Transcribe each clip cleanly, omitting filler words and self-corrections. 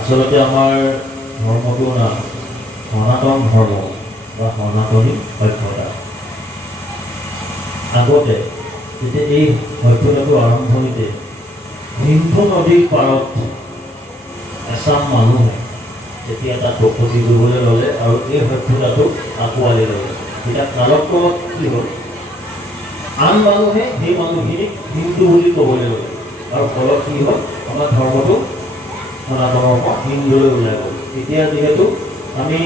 আচলতে আমাৰ ধৰ্মটোৰ নাম সনাতন ধৰ্ম বা সনাতনী সভ্যতা। আগতে যেতিয়া এই সভ্যতাটো আৰম্ভণিতে সিন্ধু নদীৰ পাৰত এচাম মানুহে যেতিয়া তাত বসতি কৰিবলৈ ল'লে আৰু এই সভ্যতাটোক আঁকোৱালি ল'লে, তেতিয়া কালক্ৰমত কি হ'ল, আন মানুহে সেই মানুহখিনিক হিন্দু বুলি ক'বলৈ ল'লে আৰু ফলত কি হ'ল, আমাৰ ধৰ্মটো সনাতনৰ পৰা হিন্দুলৈ ওলাই গ'ল। এতিয়া যিহেতু আমি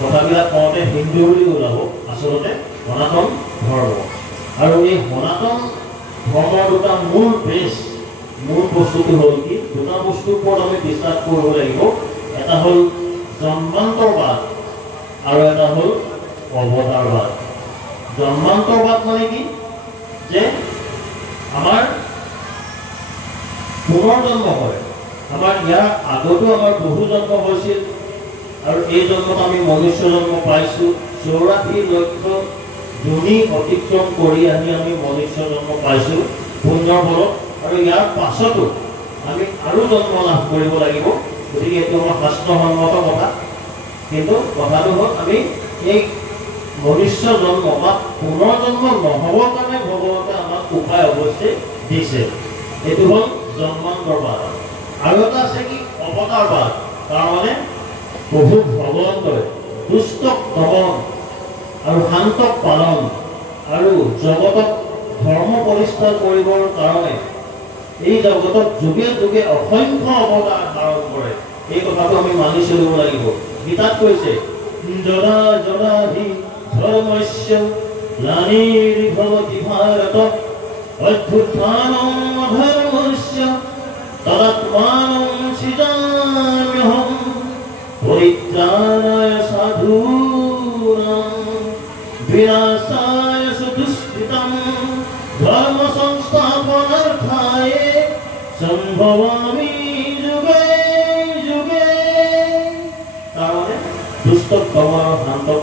কথাবিলাক কওঁতে হিন্দু বুলি ওলাব, আচলতে সনাতন ধৰ্ম। আৰু এই সনাতন ধৰ্মৰ দুটা মূল বেছ, মূল বস্তুটো হ'ল কি, দুটা বস্তুৰ ওপৰত আমি বিশ্বাস কৰিব লাগিব। এটা হ'ল জন্মান্তৰবাদ আৰু এটা হ'ল অৱতাৰবাদ। জন্মান্তৰবাদ মানে কি, যে আমাৰ পুনৰ জন্ম হয়, আমাৰ ইয়াৰ আগতো আমাৰ বহু জন্ম হৈছিল আৰু এই জন্মত আমি মনুষ্য জন্ম পাইছোঁ। 84 লক্ষ যোনি অতিক্ৰম কৰি আহি আমি মনুষ্য জন্ম পাইছোঁ পুণ্যৰ বলত, আৰু ইয়াৰ পাছতো আমি আৰু জন্ম লাভ কৰিব লাগিব। গতিকে এইটো আমাৰ শাস্ত্ৰসন্মত কথা। কিন্তু কথাটো হ'ল, আমি এই মনুষ্য জন্ম বা পুনৰ জন্ম নহ'বৰ কাৰণে ভগৱন্তে আমাক উপায় অৱশ্যে দিছে। এইটো হ'ল জন্মান্তৰবাদ। আৰু এটা আছে কি, অৱতাৰবাদ। তাৰমানে প্ৰভু ভগৱন্তই দুষ্টক দমন আৰু শান্তক পালন আৰু জগতক ধৰ্ম প্ৰতিষ্ঠা কৰিবৰ কাৰণে এই জগতত যুগে যুগে অসংখ্য অৱতাৰ ধাৰণ কৰে। এই কথাটো আমি মানি চলিব লাগিব। গীতাত কৈছে, যদা যদা হি ধৰ্মস্য গ্লানিৰ্ভৱতি ভাৰত অভ্যুত্থানম অধৰ্মস্য তদাত্মানং সৃজাম্যহম পৰিত্ৰাণায় সাধূনাং বিনাশায় দুষ্কৃতম ধৰ্ম সংস্থাপনাৰ্থায় সম্ভবামি যুগে যুগে। তাৰমানে দুষ্টক দমন আৰু শান্তক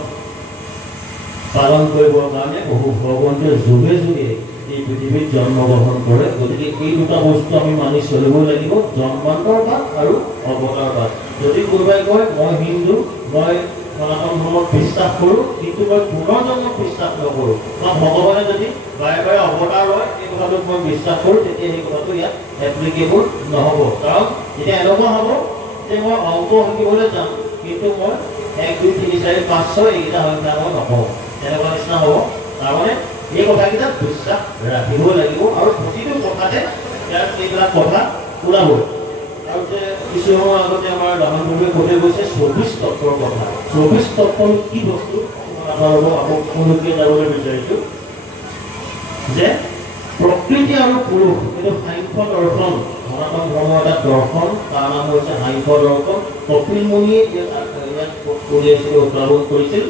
পালন কৰিবৰ কাৰণে বহু ভগৱন্তে যুগে যুগে এই পৃথিৱীত জন্মগ্ৰহণ কৰে। গতিকে এই দুটা বস্তু আমি মানি চলিব লাগিব, জন্মান্তৰবাদ আৰু অৱতাৰবাদ। যদি কোনোবাই কয় মই হিন্দু, মই সনাতন ধৰ্মত বিশ্বাস কৰোঁ, কিন্তু মই পুনৰ জন্মত বিশ্বাস নকৰোঁ, বা ভগৱানে যদি বাৰে বাৰে অৱতাৰ লয় এই কথাটোত মই বিশ্বাস কৰোঁ, তেতিয়া সেই কথাটো ইয়াত এপ্লিকেবল নহ'ব। কাৰণ এতিয়া এনেকুৱা হ'ব যে মই অংক শিকিবলৈ যাম, কিন্তু মই 1 2 3 4 5 6 এইকেইটা সংখ্যা মই নকওঁ, তেনেকুৱা নিচিনা হ'ব। তাৰমানে এই কথাকেইটাত বিশ্বাস ৰাখিব লাগিব আৰু প্ৰতিটো কথাতে ইয়াত এইবিলাক কথা ওলাবই। আৰু যে কিছু সময় আগতে আমাৰ ৰামদেৱে কৈ গৈছে 24 তত্ত্বৰ কথা। 24 তত্ত্ব কি বস্তু আপোনালোকক আকৌ পুনৰকে যাবলৈ বিচাৰিছোঁ, যে প্ৰকৃতি আৰু পুৰুষ, এইটো সাংখ্য দৰ্শন, সনাতন ধৰ্মৰ এটা দৰ্শন, তাৰ নাম হৈছে সাংখ্য দৰ্শন। কপিল মুনিয়ে ইয়াত উদ্ভাৱন কৰিছিল।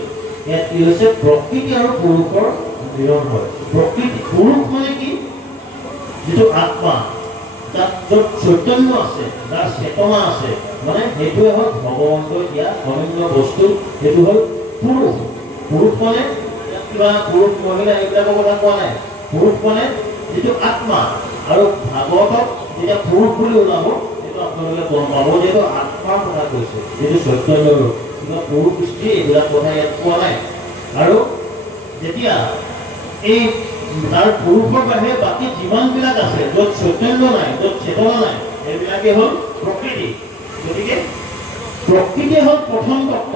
ইয়াত কি হৈছে, প্ৰকৃতি আৰু পুৰুষৰ মিলন হয়। প্ৰকৃতি, পুৰুষ মানে কি, যিটো আত্মা, তাত য'ত চৈতন্য আছে, যাৰ চেতনা আছে, মানে সেইটোৱে হ'ল ভগৱন্তই দিয়া অনন্য বস্তু, সেইটো হ'ল পুৰুষ। পুৰুষ মানে কিবা পুৰুষ মহিলা এইবিলাকৰ কথা কোৱা নাই। পুৰুষ মানে যিটো আত্মা। আৰু ভাগৱতত যেতিয়া পুৰুষ বুলি ওলাব, সেইটো আপোনালোকে গম পাব, যিহেতু আত্মাৰ কথা কৈছে, যিটো চৈতন্য ৰূপ। কিবা পুৰুষ স্ত্ৰী এইবিলাক কথা ইয়াত কোৱা নাই। আৰু যেতিয়া এই তাৰ পুৰুষৰ বাহিৰে বাকী যিমানবিলাক আছে, য'ত চৈতন্য নাই, য'ত চেতনা নাই, সেইবিলাকেই হ'ল প্ৰকৃতি। গতিকে প্ৰকৃতি হ'ল প্ৰথম তত্ত্ব।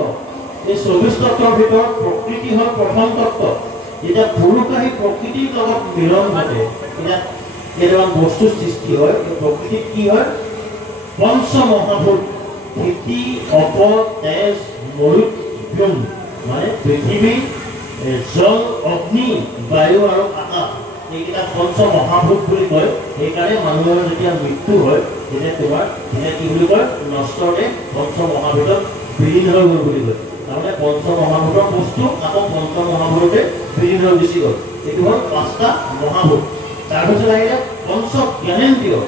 এই 24 তত্ত্বৰ ভিতৰত প্ৰকৃতি হ'ল প্ৰথম তত্ত্ব। যেতিয়া পুৰুষ আহি প্ৰকৃতিৰ লগত মিলন ঘটে, তেতিয়া কেইটামান বস্তুৰ সৃষ্টি হয়। এই প্ৰকৃতিত কি হয়, পঞ্চ মহাভূত, পৃথিৱী, অপ, তেজ, মৰুত, ব্যোম, মানে পৃথিৱী, জল, অগ্নি, বায়ু আৰু আকাশ, এইকেইটা পঞ্চ মহাভূত বুলি কয়। সেইকাৰণে মানুহৰ যেতিয়া মৃত্যু হয়, তেতিয়া কি বুলি কয়, নষ্টতে পঞ্চ মহাভূতত বিলীন হৈ গ'ল বুলি কয়। তাৰমানে পঞ্চ মহাভূতৰ বস্তু আকৌ পঞ্চ মহাভূততে বিলীন হৈ গুচি গ'ল। এইটো হ'ল 5টা মহাভূত। তাৰপিছত আহিলে পঞ্চ জ্ঞানেন্দ্ৰিয়,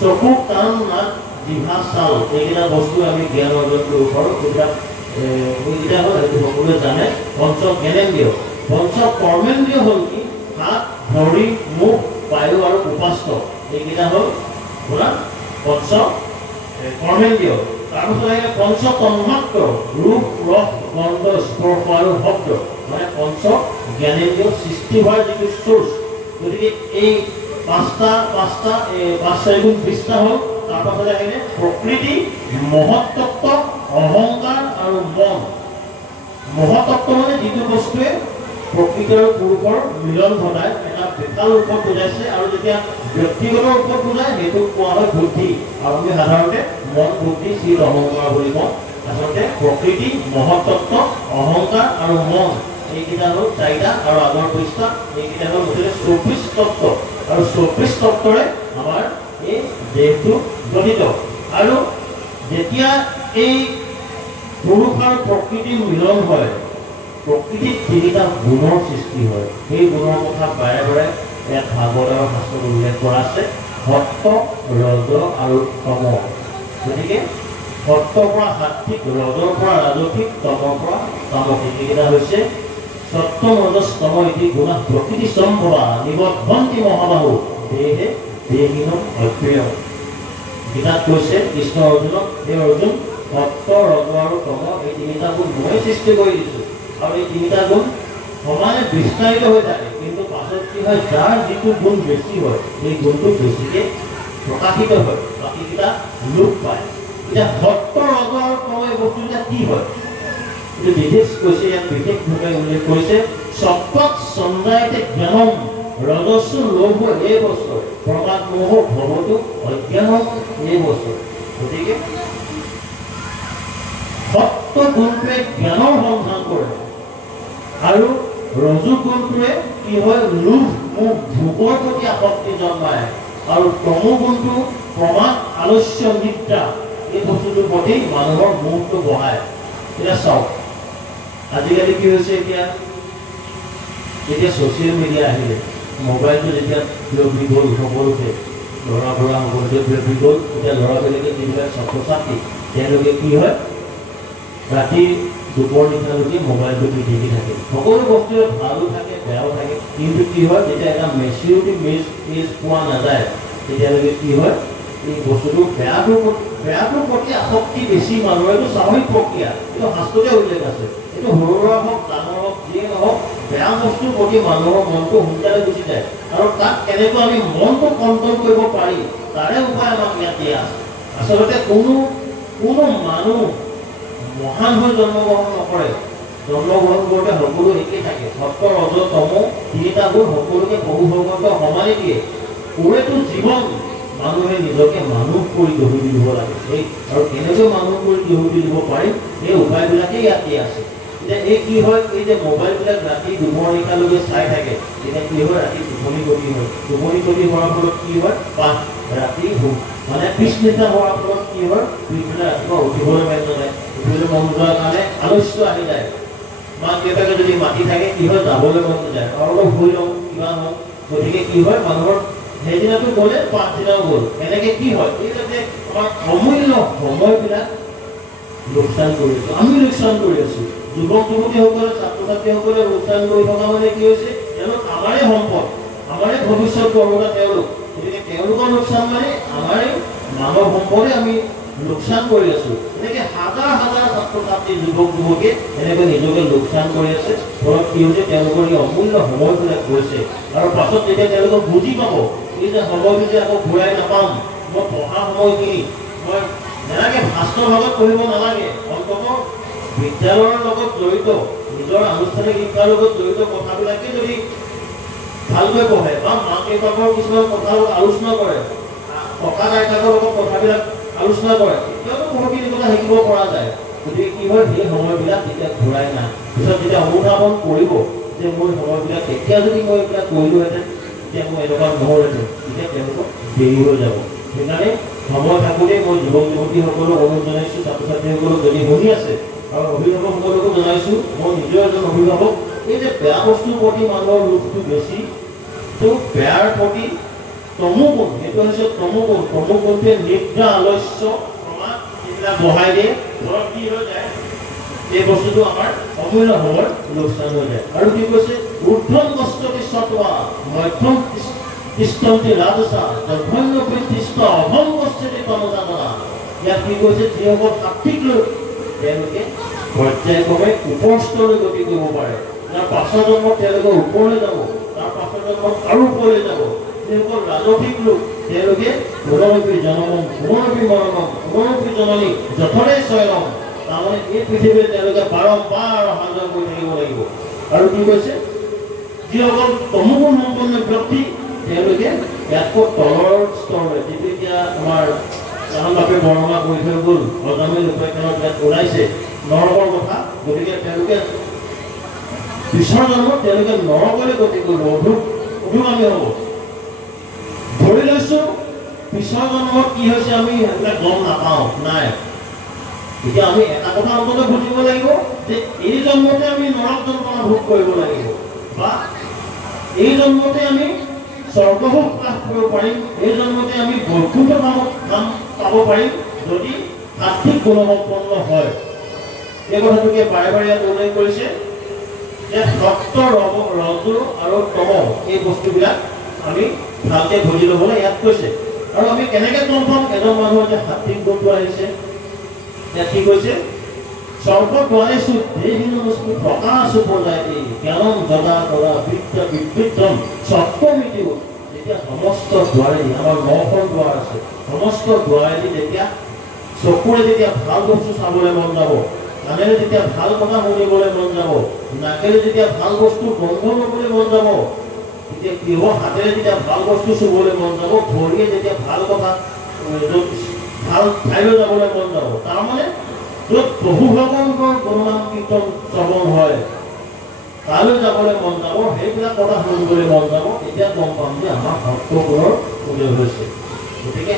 চকু, কাণ, নাক, জিভা, ছাল, এইকেইটা বস্তু আমি জ্ঞান অৰ্জন কৰিব পাৰোঁ। এইকেইটা হ'ল, সেইটো সকলোৱে জানে, পঞ্চ জ্ঞানেন্দ্ৰিয়। পঞ্চ কৰ্মেন্দ্ৰিয় হ'ল কি, হাত, ভৰি, মুখ, বায়ু আৰু উপাস্ত, এইকেইটা হ'ল আপোনাৰ পঞ্চ কৰ্মেন্দ্ৰিয়। তাৰপিছত আহিলে পঞ্চ তন্মাত্ৰ, ৰূপ ৰস গন্ধ স্পৰ্শ আৰু শব্দ, মানে পঞ্চ জ্ঞানেন্দ্ৰিয় সৃষ্টি হোৱাৰ যিটো চ'ৰ্চ। গতিকে এই পাঁচটা চাৰিগুণ বিশটা হ'ল। তাৰপাছতে আহিলে প্ৰকৃতি, মহত্তত্ব, অহংকাৰ আৰু মন। মহত্তত্ব মানে যিটো বস্তুৱে প্ৰকৃতি আৰু পুৰুষৰ মিলন ঘটায়, এটা বিশাল ৰূপত বুজাইছে। আৰু যেতিয়া ব্যক্তিগত ৰূপত বুজায় সেইটো কোৱা হয় বুদ্ধি, আৰু আমি সাধাৰণতে মন, বুদ্ধি, চিত, অহংকাৰ বুলি কওঁ। আচলতে প্ৰকৃতি, মহত্তত্ব, অহংকাৰ আৰু মন এইকেইটা হ'ল চাৰিটা, আৰু আগৰ পৃষ্ঠা এইকেইটা হ'ল মুঠতে 24 তত্ত্ব। আৰু 24 তত্ত্বৰে আমাৰ এই দেহটো গঠিত। আৰু যেতিয়া এই পুৰুষ আৰু প্ৰকৃতিৰ মিলন হয়, প্ৰকৃতিত তিনিটা গুণৰ সৃষ্টি হয়। সেই গুণৰ কথা বাৰে বাৰে ইয়াত ভাগৱত আৰু শাস্ত্ৰত উল্লেখ কৰা আছে, সত্য, ৰজ আৰু তম। গতিকে সত্যৰ পৰা সাত্বিক, ৰজৰ পৰা ৰাজসিক, তমৰ পৰা তামসিক। এইকেইটা হৈছে সত্য, ৰজস, তম ইতি গুণা প্ৰকৃতি সম্ভৱা নিবদ্ধন্তি মহাবাহু দেহে দেহিনম অপ্ৰিয়ম। গীতাত কৈছে কৃষ্ণ অৰ্জুনক, হে অৰ্জুন, সত্য, ৰজ আৰু তম এই তিনিটা গুণ মই সৃষ্টি কৰি দিছোঁ। আৰু এই তিনিটা গুণ সমানে বিস্তাৰিত হৈ থাকে, কিন্তু পাছত কি হয়, যাৰ যিটো গুণ বেছি হয় সেই গুণটো বেছিকৈ প্ৰকাশিত হয়, বাকীকেইটা লোপ পায়। এতিয়া সত্য, ৰজ আৰু তম এই বস্তুকেইটা কি হয়, এইটো বিশেষ কৈছে, ইয়াত বিশেষভাৱে উল্লেখ কৰিছে। সত্ত্বত সঞ্জায়তে জ্ঞানম, ৰজস্ব লোভ এই বস্তু, প্ৰমাদ মোহ ভৱতো অজ্ঞানম এই বস্তু। গতিকে সত্য গুণটোৱে জ্ঞানৰ সন্ধান কৰে, আৰু ৰজু গুণটোৱে কি হয়, লোভ মোহ ভোগৰ প্ৰতি আসক্তি জন্মায়, আৰু তমো গুণটো প্ৰমাদ, আলস্য, নিদ্ৰা এই বস্তুটোৰ প্ৰতি মানুহৰ মোহটো বঢ়ায়। এতিয়া চাওক, আজিকালি কি হৈছে, এতিয়া ছ'চিয়েল মিডিয়া আহিলে, মোবাইলটো যেতিয়া বিয়পি গ'ল সকলোতে, ল'ৰা সকলোতে বিয়পি গ'ল, এতিয়া ল'ৰাবিলাকে যিবিলাক ছাত্ৰ ছাত্ৰী তেওঁলোকে কি হয়, ৰাতি দুপৰ নিশালৈকে মোবাইলটো পিটিকি থাকে। সকলো বস্তুৱে ভালো থাকে, বেয়াও থাকে, কিন্তু কি হয়, যেতিয়া এটা মেচিউৰিটি এজ পোৱা নাযায় তেতিয়ালৈকে কি হয়, এই বস্তুটো বেয়াটোৰ প্ৰতি আসক্তি বেছি মানুহৰ। এইটো স্বাভাৱিক প্ৰক্ৰিয়া, এইটো শাস্ত্ৰতে উল্লেখ আছে। এইটো সৰু ল'ৰা হওক, ডাঙৰ হওক, যিয়ে নহওক, বেয়া বস্তুৰ প্ৰতি মানুহৰ মনটো সোনকালে গুচি যায়। আৰু তাক কেনেকৈ আমি মনটো কণ্ট্ৰল কৰিব পাৰি তাৰে উপায় আমাক ইয়াত দিয়া আছে। আচলতে কোনো মানুহ মহান হৈ জন্মগ্ৰহণ নকৰে, জন্মগ্ৰহণ কৰোঁতে সকলো একেই থাকে। সত্য, ৰজ, তম তিনিটা গুণ সকলোকে বহু সংখ্যক সমানে দিয়ে। কোৰেতো জীৱন মানুহে নিজকে মানুহ কৰি গঢ়ি তুলিব লাগে। আৰু কেনেকৈ মানুহ কৰি গঢ়ি তুলিব পাৰিম এই উপায়বিলাকেই ইয়াত দিয়া আছে। এতিয়া এই কি হয়, এই যে মোবাইলবিলাক ৰাতি দুপৰ নিশালৈকে চাই থাকে, তেতিয়া কি হয়, ৰাতি টোপনি ক্ষতি হয়। টোপনি ক্ষতি হোৱাৰ ফলত কি হয়, ৰাতি মানে পিছনিশা হোৱাৰ ফলত কি হয়, পিছদিনা ৰাতিপুৱা উঠিবলৈ মন নাযায়। উঠিবলৈ মন নোযোৱাৰ কাৰণে আলস্য আহি যায়। মাক দেউতাকে যদি মাতি থাকে কি হয়, যাবলৈ মন নাযায়, আৰু অলপ শুই লওঁ, কিবা হওঁ। গতিকে কি হয়, মানুহৰ সেইদিনাটো গ'লে পাঁচদিনাও গ'ল। এনেকৈ কি হয়, এই যাতে আমাৰ অমূল্য সময়বিলাক লোকচান কৰি আছোঁ, আমি লোকচান কৰি আছোঁ। যুৱক যুৱতীসকলে, ছাত্ৰ ছাত্ৰীসকলে লোকচান কৰি থকা মানে কি হৈছে, তেওঁলোক আমাৰে সম্পদ, আমাৰে ভৱিষ্যত গঢ়োৱা তেওঁলোক। গতিকে তেওঁলোকৰ লোকচান মানে আমাৰে মানৱ সম্পদে আমি লোকচান কৰি আছোঁ। এনেকৈ হাজাৰ হাজাৰ ছাত্ৰ ছাত্ৰী, যুৱক যুৱতীয়ে এনেকৈ নিজকে লোকচান কৰি আছে। ফলত কি হৈছে, তেওঁলোকৰ এই অমূল্য সময়বিলাক গৈছে। আৰু পাছত যেতিয়া তেওঁলোকক বুজি পাব, এই যে সময়টো যে আকৌ ঘূৰাই নাপাম, মই পঢ়া সময়খিনি মই এনেকৈ শাস্ত্ৰৰ ভাগত পঢ়িব নালাগে, অন্ততঃ বিদ্যালয়ৰ লগত জড়িত, নিজৰ আনুষ্ঠানিক শিক্ষাৰ লগত জড়িত কথাবিলাকে যদি ভালকৈ পঢ়ে, বা মাক দেউতাকৰ কিছুমান কথা আলোচনা কৰে, ককা আইতাকৰ লগত কথাবিলাক আলোচনা কৰে, তেতিয়াতো বহুখিনি কথা শিকিব পৰা যায়। গতিকে কি হয়, সেই সময়বিলাক যেতিয়া ঘূৰাই নাই, পিছত যেতিয়া অনুধাৱন কৰিব যে মোৰ সময়বিলাক তেতিয়া যদি মই এইবিলাক কৰিলোহেঁতেন, তেতিয়া মই এনেকুৱা নহ'লহেঁতেন, তেতিয়া তেওঁলোকক দেৰি হৈ যাব। সেইকাৰণে সময় থাকোঁতেই মই যুৱক যুৱতীসকলক অনুৰোধ জনাইছোঁ, ছাত্ৰ ছাত্ৰীসকলক যদি শুনি আছে, আৰু অভিভাৱকসকলকো জনাইছোঁ, মই নিজেও এজন অভিভাৱক, এই যে বেয়া বস্তুৰ প্ৰতি মানুহৰ লোভটো বেছি, তো বেয়াৰ প্ৰতি তমোগুণ, সেইটো হৈছে তমোগুণ। তমোগুণটোৱে নিদ্ৰা, আলস্য, প্ৰমাদ এইবিলাক বঢ়াই দিয়ে। ঘৰত কি হৈ যায়, এই বস্তুটো আমাৰ অমূল্য সময়ৰ লোকচান হৈ যায়। আৰু কি কৈছে, ঊৰ্ধ্বম কষ্টতি সত্ত্বা মধ্যম তিষ্ঠন্তি ৰাজসা জঘন্য বৃদ্ধিষ্ঠ অভম কষ্টতি তমসা। ইয়াত কি কৈছে যিসকল সাত্বিক লোক তেওঁলোকে পৰ্যায়ক্ৰমে ওপৰ স্তৰলৈ গতি কৰিব পাৰে তাৰ পাছৰ জন্মত তেওঁলোকে ওপৰলৈ যাব তাৰ পাছৰ জন্মত আৰু ওপৰলৈ যাব যিসকল ৰাজসিক লোক তেওঁলোকে পুনৰপি জনমম পুনৰপি মৰণম পুনৰপি জননী যথৰে স্বয়ং তাৰমানে এই পৃথিৱীত তেওঁলোকে বাৰম্বাৰ অহা যোৱা কৰি থাকিব লাগিব আৰু কি কৈছে যিসকল তমোগুণ সম্পন্ন ব্যক্তি তেওঁলোকে ইয়াতকৈ তলৰ স্তৰলৈ যিটো এতিয়া আমাৰ জাহান বাপে বৰ্ণনা কৰি থৈ গ'ল অজামিল উপাখ্যানত ইয়াত ওলাইছে নৰকৰ কথা গতিকে তেওঁলোকে পিছৰ জন্মত তেওঁলোকে নৰকলৈ গতি কৰিব অধুগামী হ'ব ধৰি লৈছোঁ পিছৰ জন্মত কি হৈছে আমি সেইবিলাক গম নাপাওঁ নাই এতিয়া আমি এটা কথা অন্তত বুজিব লাগিব যে এই জন্মতে আমি নৰক যন্ত্ৰণা ভোগ কৰিব লাগিব বা এই জন্মতে আমি স্বৰ্গভোগ লাভ কৰিব পাৰিম এই জন্মতে আমি বৈকুণ্ঠ ধাম পাব পাৰিম যদি আৰ্থিক গুণসম্পন্ন হয় এই কথাটোকে বাৰে বাৰে ইয়াত উল্লেখ কৰিছে যে সত্য ৰজ আৰু তম এই বস্তুবিলাক আমি ভালকে বুজি ল'বলৈ ইয়াত কৈছে আৰু আমি কেনেকৈ গম পাম এজন মানুহৰ যে সাত্বিক গুণটো আহিছে ইয়াত কি কৈছে সৰ্বদ্বাৰেষু দেহিনমস্মি প্ৰকাশো প্ৰজায়তে জ্ঞানম যদা তদা বিবৃতম সত্যমিতি যেতিয়া সমস্ত দ্বাৰেদি আমাৰ 9খন দ্বাৰ আছে সমস্ত দ্বাৰেদি যেতিয়া চকুৰে যেতিয়া ভাল বস্তু চাবলৈ মন যাব কাণেৰে যেতিয়া ভাল কথা শুনিবলৈ মন যাব নাকেৰে যেতিয়া ভাল বস্তু গন্ধ ল'বলৈ মন যাব তেতিয়া কি হ'ব হাতেৰে যেতিয়া ভাল বস্তু চুবলৈ মন যাব ভৰিয়ে যেতিয়া ভাল কথা ভাল ঠাইলৈ যাবলৈ মন যাব তাৰমানে য'ত প্ৰভু ভগৱানৰ গুণনাম কীৰ্তন শ্ৰৱণ হয় তালৈ যাবলৈ মন যাব সেইবিলাক কথা শুনিবলৈ মন যাব তেতিয়া গম পাম যে আমাৰ ভক্তগুণৰ উদয় হৈছে গতিকে